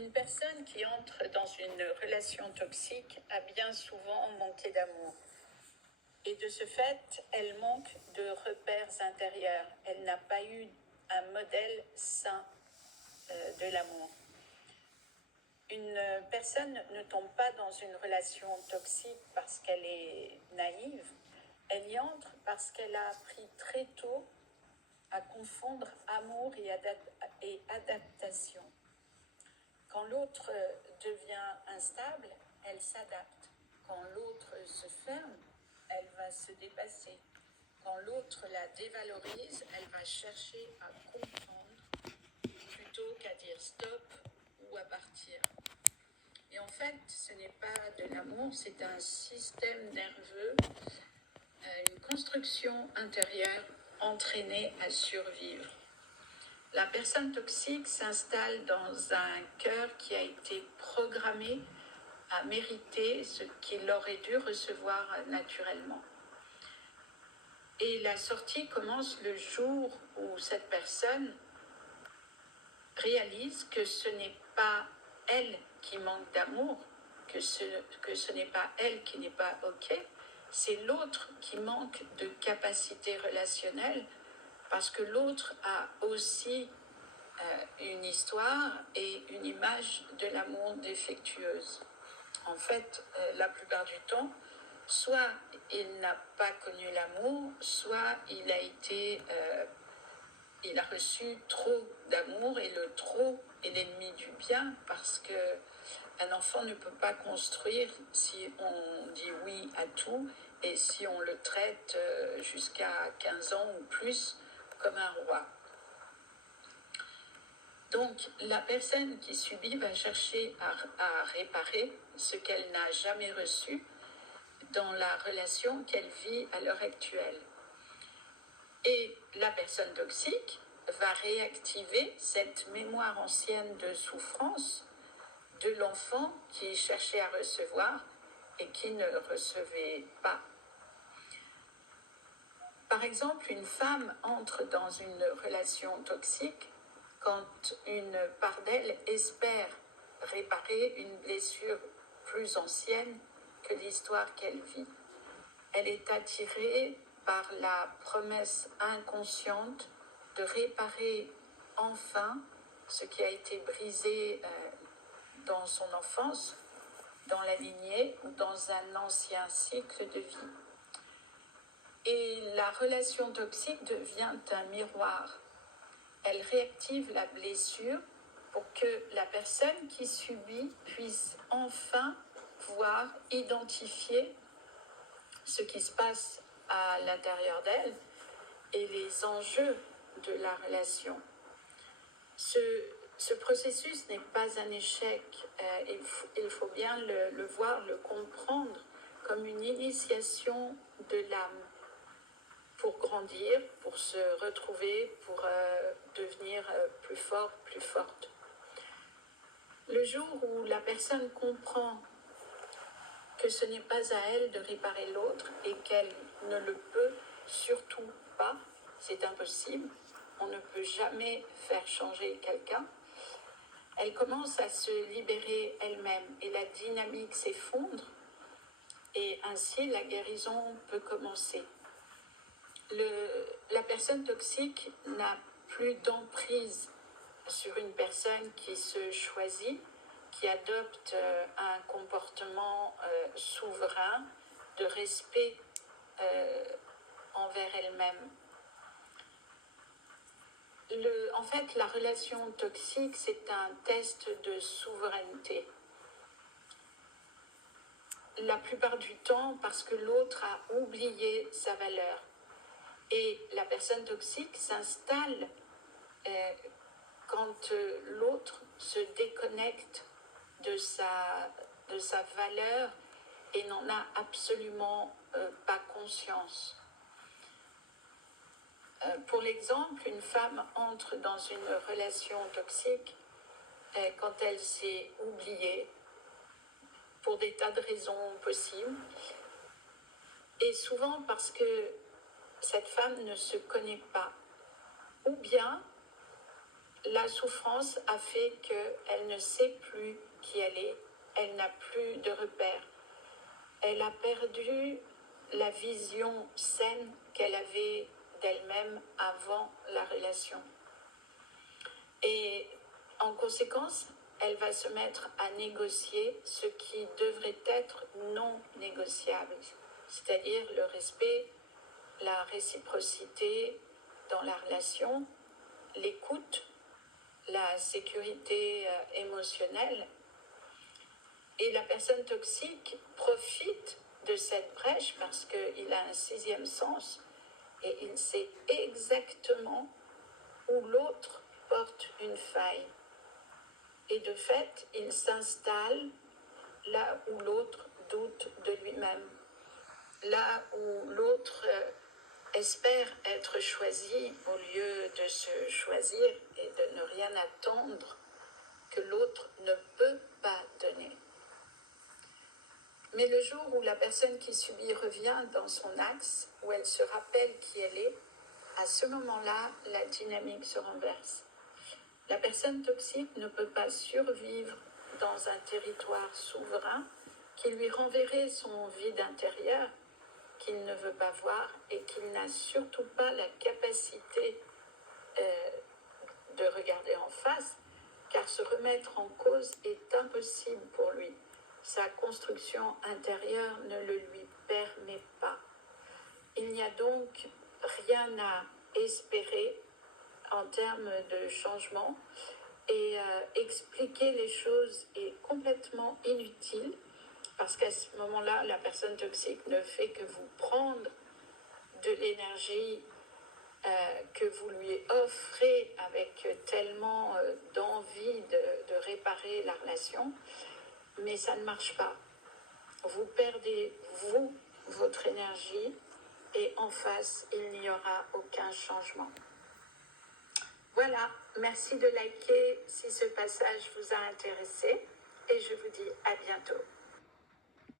Une personne qui entre dans une relation toxique a bien souvent manqué d'amour. Et de ce fait, elle manque de repères intérieurs. Elle n'a pas eu un modèle sain de l'amour. Une personne ne tombe pas dans une relation toxique parce qu'elle est naïve. Elle y entre parce qu'elle a appris très tôt à confondre amour et adaptation. Quand l'autre devient instable, elle s'adapte. Quand l'autre se ferme, elle va se dépasser. Quand l'autre la dévalorise, elle va chercher à comprendre plutôt qu'à dire stop ou à partir. Et en fait, ce n'est pas de l'amour, c'est un système nerveux, une construction intérieure entraînée à survivre. La personne toxique s'installe dans un cœur qui a été programmé à mériter ce qu'il aurait dû recevoir naturellement. Et la sortie commence le jour où cette personne réalise que ce n'est pas elle qui manque d'amour, que ce n'est pas elle qui n'est pas OK, c'est l'autre qui manque de capacité relationnelle parce que l'autre a aussi une histoire et une image de l'amour défectueuse. En fait, la plupart du temps, soit il n'a pas connu l'amour, soit il a reçu trop d'amour et le trop est l'ennemi du bien parce que un enfant ne peut pas construire si on dit oui à tout et si on le traite jusqu'à 15 ans ou plus comme un roi. Donc, la personne qui subit va chercher à réparer ce qu'elle n'a jamais reçu dans la relation qu'elle vit à l'heure actuelle. Et la personne toxique va réactiver cette mémoire ancienne de souffrance de l'enfant qui cherchait à recevoir et qui ne recevait pas. Par exemple, une femme entre dans une relation toxique quand une part d'elle espère réparer une blessure plus ancienne que l'histoire qu'elle vit. Elle est attirée par la promesse inconsciente de réparer enfin ce qui a été brisé dans son enfance, dans la lignée ou dans un ancien cycle de vie. Et la relation toxique devient un miroir. Elle réactive la blessure pour que la personne qui subit puisse enfin voir, identifier ce qui se passe à l'intérieur d'elle et les enjeux de la relation. Ce processus n'est pas un échec, il faut bien le voir, le comprendre comme une initiation de l'âme pour grandir, pour se retrouver, pour devenir plus fort, plus forte. Le jour où la personne comprend que ce n'est pas à elle de réparer l'autre et qu'elle ne le peut surtout pas, c'est impossible, on ne peut jamais faire changer quelqu'un, elle commence à se libérer elle-même et la dynamique s'effondre et ainsi la guérison peut commencer. La personne toxique n'a plus d'emprise sur une personne qui se choisit, qui adopte un comportement souverain de respect envers elle-même. En fait, la relation toxique, c'est un test de souveraineté. La plupart du temps, parce que l'autre a oublié sa valeur. Et la personne toxique s'installe quand l'autre se déconnecte de sa valeur et n'en a absolument pas conscience. Pour l'exemple, une femme entre dans une relation toxique quand elle s'est oubliée pour des tas de raisons possibles et souvent parce que cette femme ne se connaît pas ou bien la souffrance a fait qu'elle ne sait plus qui elle est, elle n'a plus de repères. Elle a perdu la vision saine qu'elle avait d'elle-même avant la relation. Et en conséquence, elle va se mettre à négocier ce qui devrait être non négociable, c'est-à-dire le respect, la réciprocité dans la relation, l'écoute, la sécurité émotionnelle. Et la personne toxique profite de cette brèche parce qu'il a un sixième sens et il sait exactement où l'autre porte une faille. Et de fait, il s'installe là où l'autre doute de lui-même, là où l'autre espère être choisi au lieu de se choisir et de ne rien attendre que l'autre ne peut pas donner. Mais le jour où la personne qui subit revient dans son axe, où elle se rappelle qui elle est, à ce moment-là, la dynamique se renverse. La personne toxique ne peut pas survivre dans un territoire souverain qui lui renverrait son vide intérieur qu'il ne veut pas voir et qu'il n'a surtout pas la capacité de regarder en face, car se remettre en cause est impossible pour lui. Sa construction intérieure ne le lui permet pas. Il n'y a donc rien à espérer en termes de changement et expliquer les choses est complètement inutile parce qu'à ce moment-là, la personne toxique ne fait que vous prendre de l'énergie que vous lui offrez avec tellement d'envie de réparer la relation, mais ça ne marche pas. Vous perdez, vous, votre énergie, et en face, il n'y aura aucun changement. Voilà, merci de liker si ce passage vous a intéressé, et je vous dis à bientôt.